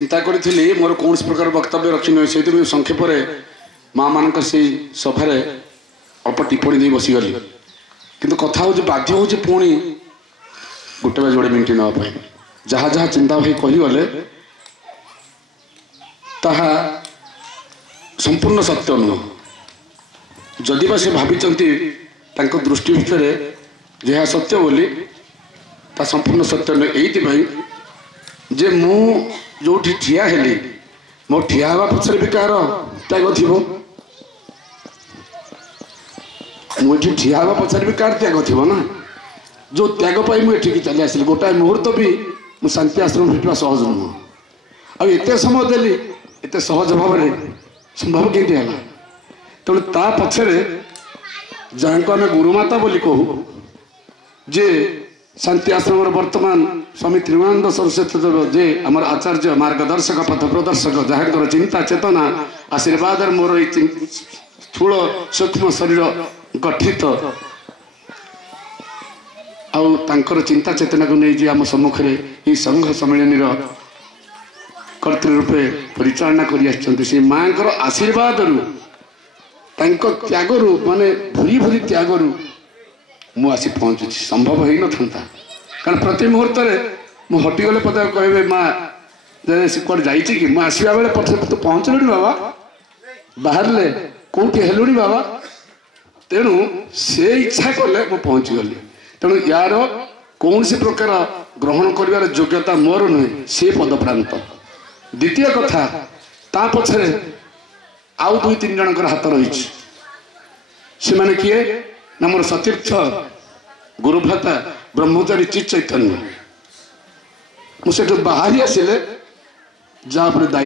चिंता करी मोर कौन प्रकार वक्तव्य रखी न से संक्षेप माँ मान से सभार अल्प टिप्पणी दे बसीगली कि कथा हूँ बाध्य हूँ पुणी गोटे बा जोड़े मिनिट नापी जहाँ जहाँ चिंता भाई कहीगले ताहा संपूर्ण सत्य नुह जदि बा से भावी दृष्टि भितर जहाँ सत्य बोली ता संपूर्ण सत्य नुह ये जे मु जो ठिया हेली मो ठिया हवा पछरे भी कार त्याग थी मुझे ठिया हवा पछरे भी कार त्याग थी ना जो त्याग पाई मुझे चली आसली गोटाए मुहूर्त भी मु शांति आश्रम भेटा सहज नुह आते समय देली एत सहज भाव संभव केमती है तेणु ता पछरे जहाँ को आम गुरुमाता बोली कहू जे शांति आश्रम वर्तमान स्वामी त्रिमानंद सरस्वती देव जे आमर आचार्य मार्गदर्शक पथ प्रदर्शक जहाँ चिंता चेतना आशीर्वाद मोर स्थूल सूक्ष्म शरीर गठित आउर चिंता चेतना को नहीं आम सम्मुखें ये संघ सम्मिलन कर्तृरूपे परिचालना कर माँ आशीर्वाद त्याग माने भूरी भूरी त्याग मुझे पहुँचुची संभव हो न था कारण प्रति मुहूर्त में हटिगले पता कहे माँ कौन जाइए कि मुझे आसवा बेले पथ तो पहुँचलुणी बाबा बाहर कौटी हेलुणी बाबा तेणु से इच्छा कले मु पहुँची गली तेणु यार कौन सी प्रकार ग्रहण कर योग्यता मोर नुहे से पदप्रांत द्वितीय कथा ता पछरे आउ दुई तीन जनकर हाथ रही से माने किए ना मोर सतीर्थ गुरुभ्राता ब्रह्मचारी चित चैतन्य मुझे बाहरी आसिले जहाँ